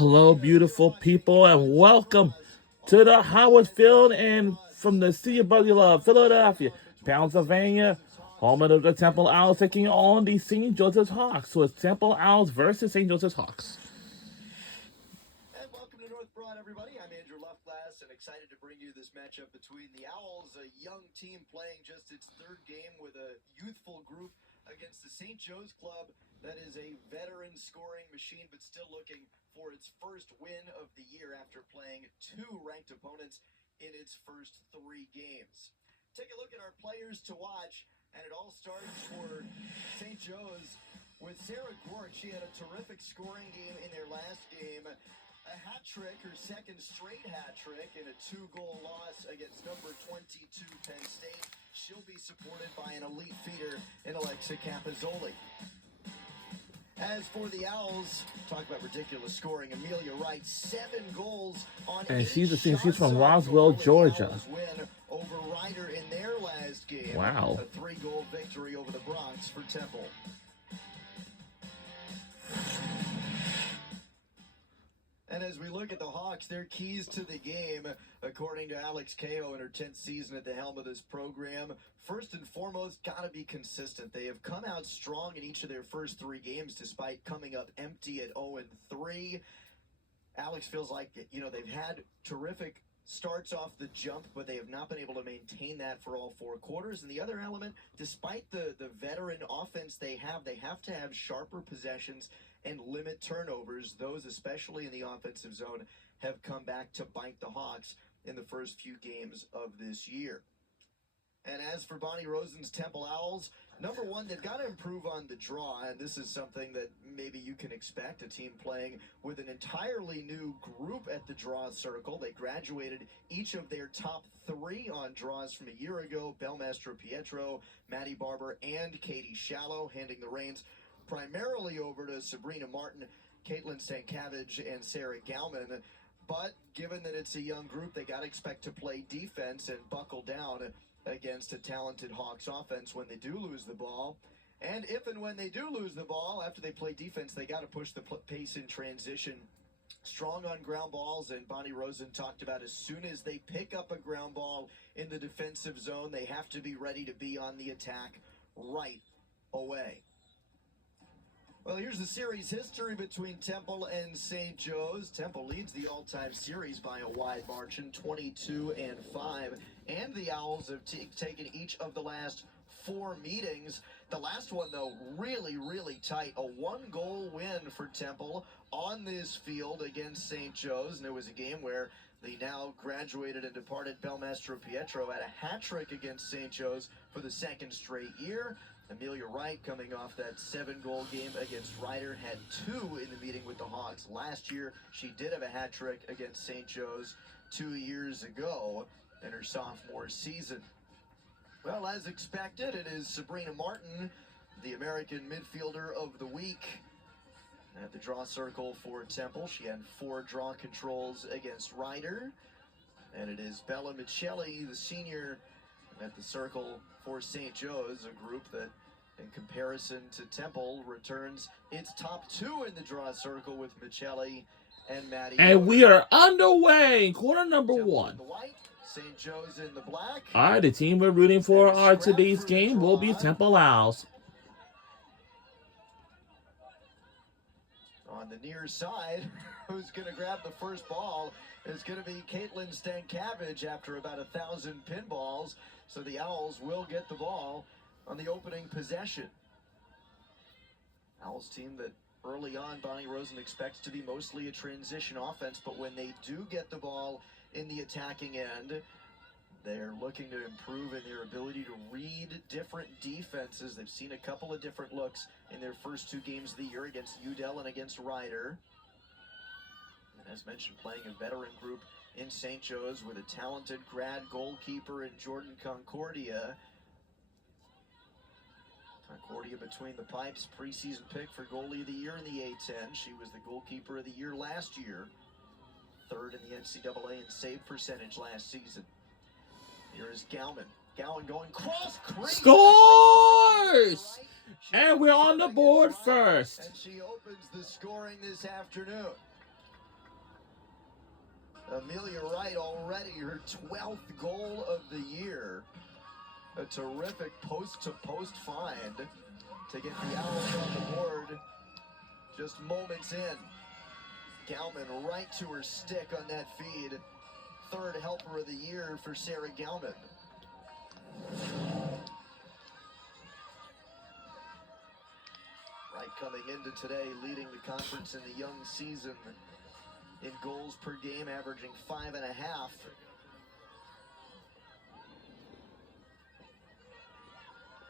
Hello, beautiful people, and welcome to the Howard Field and from the city of Brotherly Love, Philadelphia, Pennsylvania, home of the Temple Owls taking on the St. Joseph's Hawks. So it's Temple Owls versus St. Joseph's Hawks. And welcome to North Broad, everybody. I'm Andrew Luftglass, and excited to bring you this matchup between the Owls, a young team playing just its third game with a youthful group, against the St. Joe's Club that is a veteran scoring machine, but still looking for its first win of the year after playing two ranked opponents in its first three games. Take a look at our players to watch, and it all starts for St. Joe's with Sarah Gort. She had a terrific scoring game in their last game. A hat trick, her second straight hat trick, in a 2-goal loss against number 22 Penn State. She'll be supported by an elite feeder in Alexa Capizzoli. As for the Owls, talk about ridiculous scoring. Amelia Wright, 7 goals on And 8 she's from Roswell, Georgia. Win over Ryder in their last game. Wow. A 3-goal victory over the Bronx for Temple. And as we look at the Hawks, their keys to the game, according to Alex Cayo in her 10th season at the helm of this program, first and foremost, got to be consistent. They have come out strong in each of their first 3 games, despite coming up empty at 0-3. Alex feels like, they've had terrific starts off the jump, but they have not been able to maintain that for all 4 quarters. And the other element, despite the veteran offense they have to have sharper possessions and limit turnovers. Those, especially in the offensive zone, have come back to bite the Hawks in the first few games of this year. And as for Bonnie Rosen's Temple Owls, number one, they've got to improve on the draw, and this is something that maybe you can expect, a team playing with an entirely new group at the draw circle. They graduated each of their top 3 on draws from a year ago, Belmastro Pietro, Maddie Barber, and Katie Shallow, handing the reins primarily over to Sabrina Martin, Caitlin Stankiewicz, and Sarah Gauman. But given that it's a young group, they got to expect to play defense and buckle down against a talented Hawks offense when they do lose the ball. And if and when they do lose the ball, after they play defense, they got to push the pace in transition. Strong on ground balls, and Bonnie Rosen talked about as soon as they pick up a ground ball in the defensive zone, they have to be ready to be on the attack right away. Well, here's the series history between Temple and St. Joe's. Temple leads the all-time series by a wide margin, 22-5. And the Owls have taken each of the last 4 meetings. The last one, though, really, really tight. A 1-goal win for Temple on this field against St. Joe's. And it was a game where the now graduated and departed Belmastro Pietro had a hat trick against St. Joe's for the 2nd straight year. Amelia Wright, coming off that 7-goal game against Ryder, had 2 in the meeting with the Hawks. Last year, she did have a hat trick against St. Joe's 2 years ago in her sophomore season. Well, as expected, it is Sabrina Martin, the American midfielder of the week, at the draw circle for Temple. She had 4 draw controls against Ryder. And it is Bella Michelli, the senior, at the circle for St. Joe's, a group that, in comparison to Temple, returns its top 2 in the draw circle with Michelli and Maddie. And we are underway. Quarter number 1. St. Joe's in the black. All right, the team we're rooting for our today's game will be Temple Owls. On the near side, who's going to grab the first ball is going to be Caitlin Stankiewicz after about 1,000 pinballs. So the Owls will get the ball on the opening possession. Owls team that early on Bonnie Rosen expects to be mostly a transition offense, but when they do get the ball in the attacking end, they're looking to improve in their ability to read different defenses. They've seen a couple of different looks in their first 2 games of the year against Udell and against Ryder. And as mentioned, playing a veteran group in St. Joe's with a talented grad goalkeeper in Jordan Concordia. Concordia between the pipes, preseason pick for goalie of the year in the A-10. She was the goalkeeper of the year last year. 3rd in the NCAA in save percentage last season. Here is Gauman. Gauman going cross crease. Scores! And we're on the board first. And she opens the scoring this afternoon. Amelia Wright already her 12th goal of the year. A terrific post-to-post find to get the Owls on the board just moments in. Gauman right to her stick on that feed. Third helper of the year for Sarah Gauman. Wright coming into today, leading the conference in the young season in goals per game, averaging 5.5.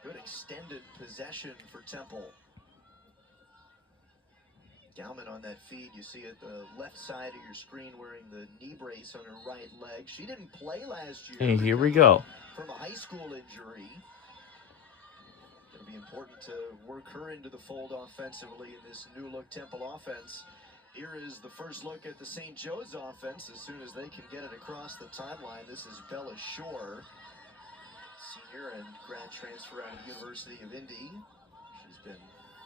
Good extended possession for Temple. Gauman on that feed, you see at the left side of your screen wearing the knee brace on her right leg. She didn't play last year. And here we go. From a high school injury. It'll be important to work her into the fold offensively in this new look Temple offense. Here is the first look at the St. Joe's offense as soon as they can get it across the timeline. This is Bella Shore, senior and grad transfer out of the University of Indy. She's been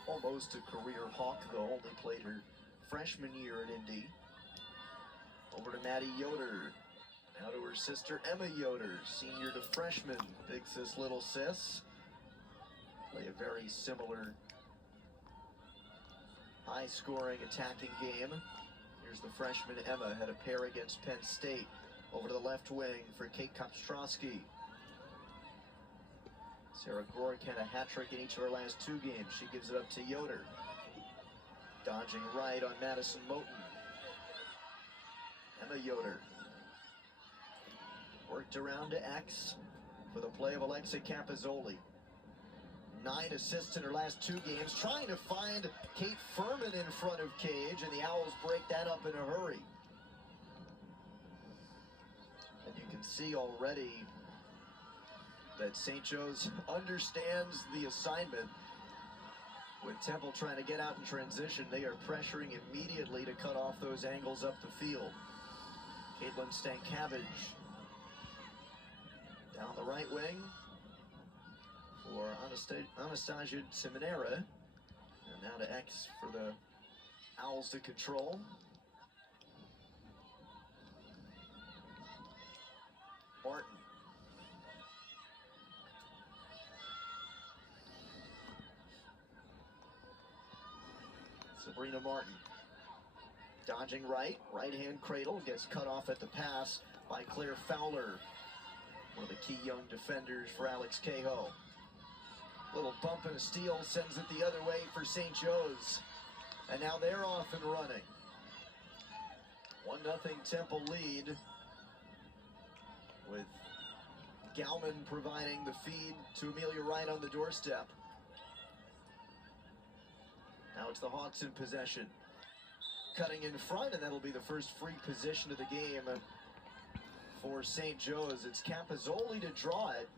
almost a career Hawk, though, only played her freshman year at Indy. Over to Maddie Yoder. Now to her sister Emma Yoder, senior to freshman. Big sis, little sis. Play a very similar high-scoring attacking game. Here's the freshman Emma, had a pair against Penn State. Over to the left wing for Kate Kopstrowski. Sarah Gork had a hat trick in each of her last 2 games. She gives it up to Yoder. Dodging right on Madison Moten. Emma Yoder. Worked around to X for the play of Alexa Capozzoli. 9 assists in her last 2 games. Trying to find Kate Furman in front of Cage, and the Owls break that up in a hurry. And you can see already that St. Joe's understands the assignment. With Temple trying to get out in transition, they are pressuring immediately to cut off those angles up the field. Caitlin Stankiewicz down the right wing for Anastasia Simonera. And now to X for the Owls to control. Martin. Sabrina Martin. Dodging right hand cradle, gets cut off at the pass by Claire Fowler. One of the key young defenders for Alex Cahoe. Little bump and a steal sends it the other way for St. Joe's. And now they're off and running. 1-0 Temple lead, with Gauman providing the feed to Amelia Wright on the doorstep. Now it's the Hawks in possession. Cutting in front, and that'll be the first free position of the game for St. Joe's. It's Capozzoli to draw it.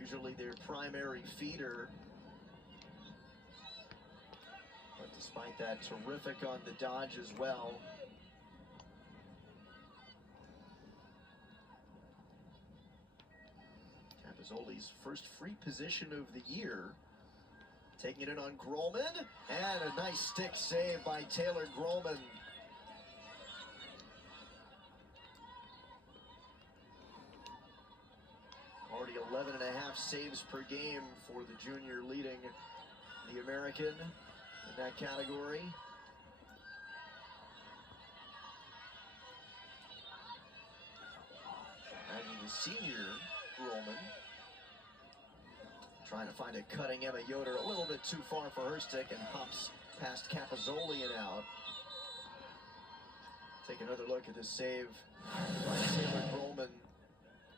Usually their primary feeder. But despite that, terrific on the dodge as well. Capozzoli's first free position of the year. Taking it in on Grolman, and a nice stick save by Taylor Grolman. Already 11.5 saves per game for the junior, leading the American in that category. And the senior, Grolman, trying to find a cutting Emma Yoder, a little bit too far for her stick, and hops past Capozzoli and out. Take another look at this save by Taylor Grolman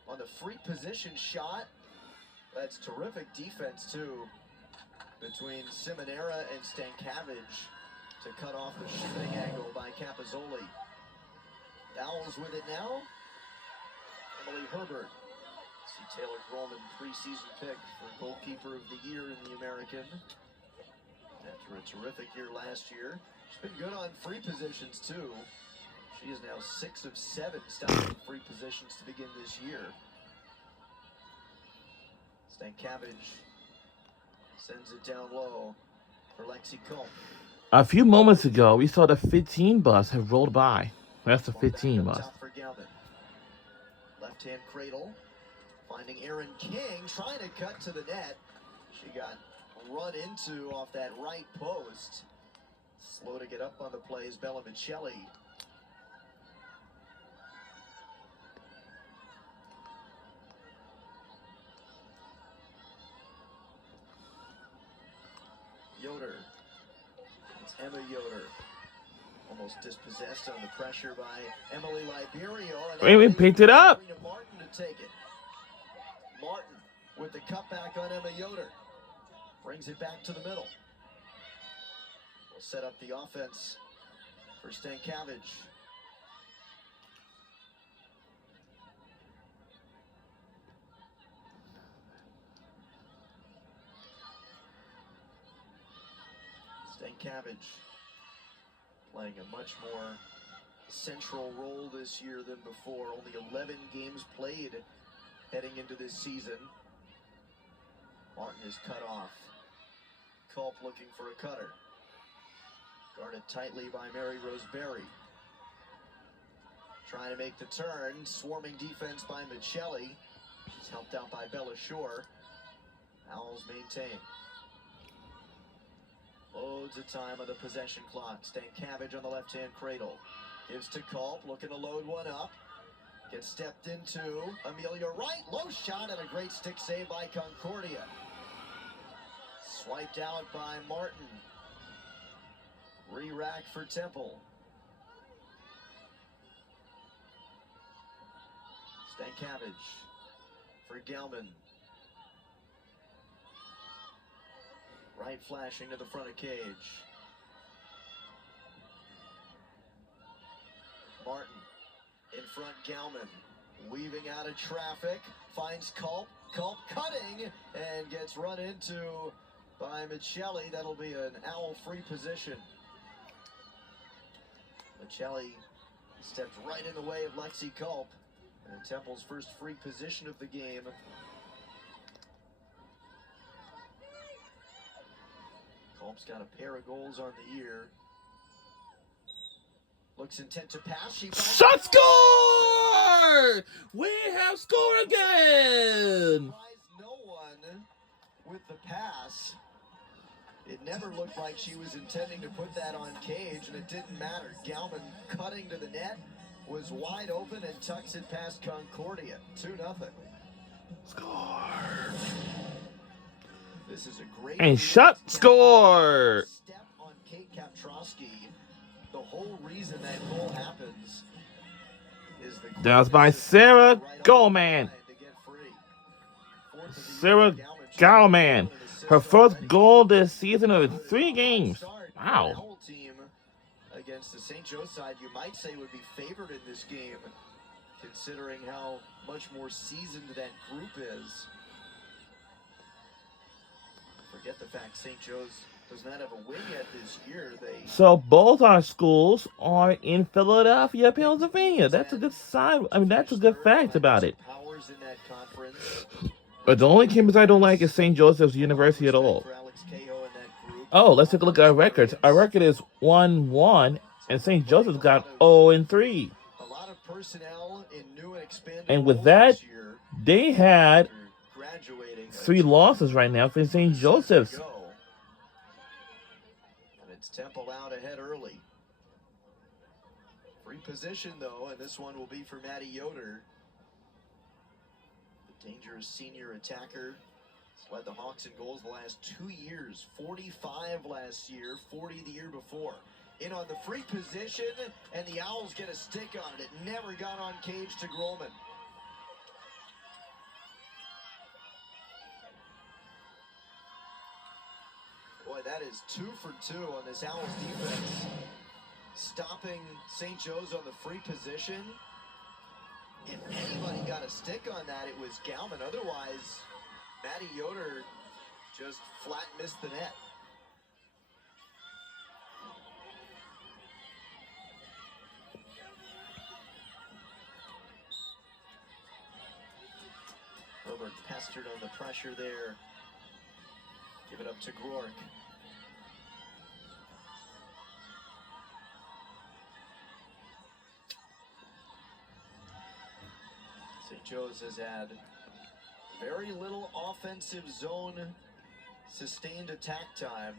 on the free position shot. That's terrific defense too, between Simonera and Stankiewicz to cut off the shooting angle by Capozzoli. Owls with it now. Emily Herbert. See Taylor Grolman, preseason pick for goalkeeper of the year in the American. After a terrific year last year. She's been good on free positions too. She is now 6 of 7 stopping free positions to begin this year. Stankiewicz sends it down low for Lexi Culp. A few moments ago, we saw the 15 bus have rolled by. That's the 15 Back up bus. top for Galvin. Left-hand cradle. Finding Aaron King, trying to cut to the net. She got run into off that right post. Slow to get up on the play is Bella Michelli. Yoder. It's Emma Yoder. Almost dispossessed on the pressure by Emily Liberio. Wait, we picked it up. Martin to take it. Martin with the cutback on Emma Yoder. Brings it back to the middle. We'll set up the offense for Stankiewicz. Stankiewicz playing a much more central role this year than before. Only 11 games played heading into this season. Martin is cut off. Culp looking for a cutter. Guarded tightly by Mary Roseberry. Trying to make the turn. Swarming defense by Michelli. She's helped out by Bella Shore. Owls maintain. Loads of time on the possession clock. Stankiewicz on the left-hand cradle. Gives to Culp, looking to load one up. Gets stepped into. Amelia Wright, low shot and a great stick save by Concordia. Swiped out by Martin. Re-rack for Temple. Stankiewicz for Gelman. Right flashing to the front of cage. Martin in front, Gelman. Weaving out of traffic. Finds Culp. Culp cutting and gets run into by Michelli. That'll be an owl-free position. Michelli stepped right in the way of Lexi Culp. And Temple's first free position of the game. Culp's got a pair of goals on the year. Looks intent to pass. She Shot score! We have scored again! No one with the pass. It never looked like she was intending to put that on cage, and it didn't matter. Galman cutting to the net, was wide open and tucks it past Concordia. 2-0. Score. This is a great And shot score. Step on Kate Kaptrowski. The whole reason that goal happens is the That was by Sarah Goldman. Sarah Goldman. Her first goal this season in 3 games. Wow. Team against the St. Joe side, you might say would be favored in this game, considering how much more seasoned that group is. Forget the fact St. Joe's does not have a win yet this year. So both our schools are in Philadelphia, Pennsylvania. That's a good sign. I mean, that's a good fact about it. But the only campus I don't like is St. Joseph's University at all. Oh, let's take a look at our records. Our record is 1-1, and St. Joseph's got 0-3. And with that, they had 3 losses right now for St. Joseph's. And it's Temple out ahead early. Free position, though, and this one will be for Maddie Yoder. The dangerous senior attacker. He's led the Hawks in goals the last 2 years. 45 last year, 40 the year before. In on the free position, and the Owls get a stick on it. It never got on cage to Grolman. Boy, that is 2 for 2 on this Owls defense. Stopping St. Joe's on the free position. If anybody got a stick on that, it was Galman. Otherwise, Maddie Yoder just flat missed the net. Herbert pestered on the pressure there. Give it up to Groark. Joe's has had very little offensive zone sustained attack time.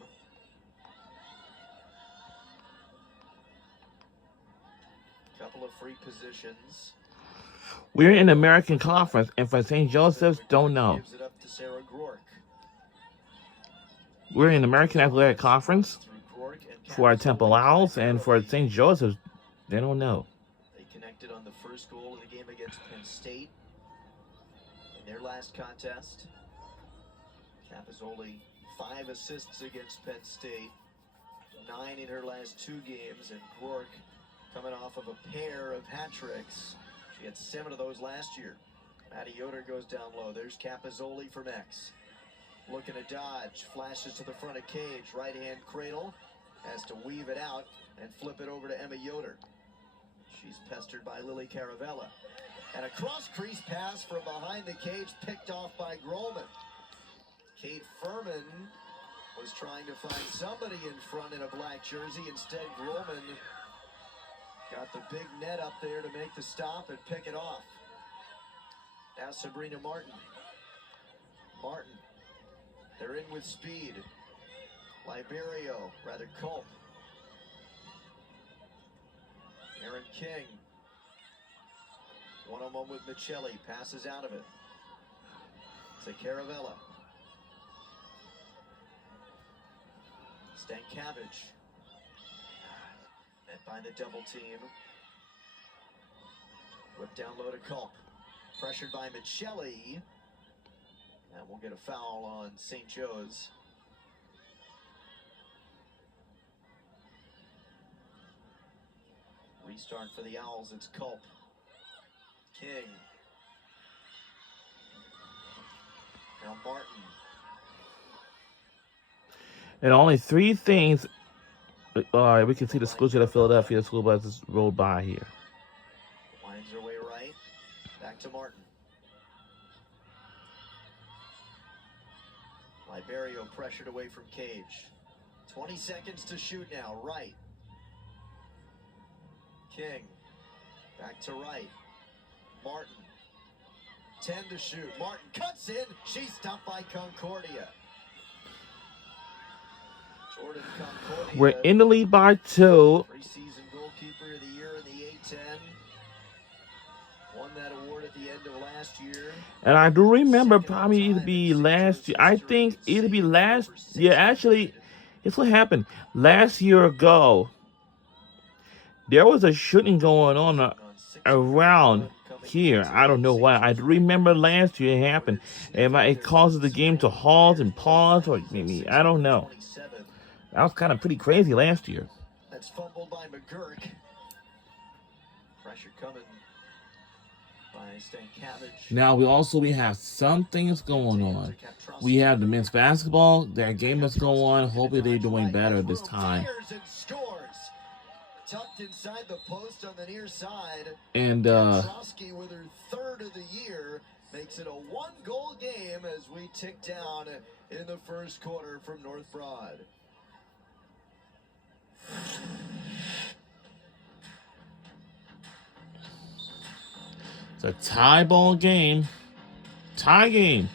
Couple of free positions. We're in the American Conference, and for St. Joseph's, don't know. Gives it up to Sarah Grork. We're in the American Athletic Conference for our Temple Owls, and for St. Joseph's, they don't know. They connected on the first goal of the game against Penn State in their last contest. Capizoli, 5 assists against Penn State, 9 in her last 2 games, and Grork coming off of a pair of hat tricks. She had 7 of those last year. Maddie Yoder goes down low. There's Capizoli from X. Looking to dodge, flashes to the front of cage, right-hand cradle, has to weave it out and flip it over to Emma Yoder. She's pestered by Lily Caravella. And a cross-crease pass from behind the cage, picked off by Grolman. Kate Furman was trying to find somebody in front in a black jersey. Instead, Grolman got the big net up there to make the stop and pick it off. Now Sabrina Martin. Martin. They're in with speed. Culp. Aaron King. One-on-one with Michelli. Passes out of it. To Caravella. Stankiewicz. Met by the double team. Whip down low to Culp. Pressured by Michelli. And we'll get a foul on St. Joe's. Restart for the Owls. It's Culp. King. Now Martin. And only 3 things. All right, we can see the school of Philadelphia. The school bus just rolled by here. Winds her way right. Back to Martin. Liberio pressured away from cage. 20 seconds to shoot now. Right. King. Back to right. Martin. 10 to shoot. Martin cuts in. She's stopped by Concordia. Jordan Concordia. We're in the lead by 2. Preseason goalkeeper of the year in the A-10. Won that award at the end of last year. And I do remember probably it'd be last year. I think it'd be last. Yeah, actually, it's what happened. Last year ago, there was a shooting going on around here. I don't know why. I remember last year it happened. And it causes the game to halt and pause, or maybe, I don't know. That was kind of pretty crazy last year. That's fumbled by McGurk. Pressure coming by Stankiewicz. Now we have some things going on. We have the men's basketball. Their game is going on. Hopefully they're doing better this time. Tucked inside the post on the near side. And Trotsky with her 3rd of the year makes it a 1-goal game as we tick down in the first quarter from North Broad. It's a tie ball game. Tie game.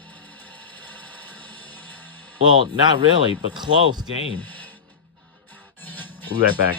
Well, not really, but close game. We'll be right back.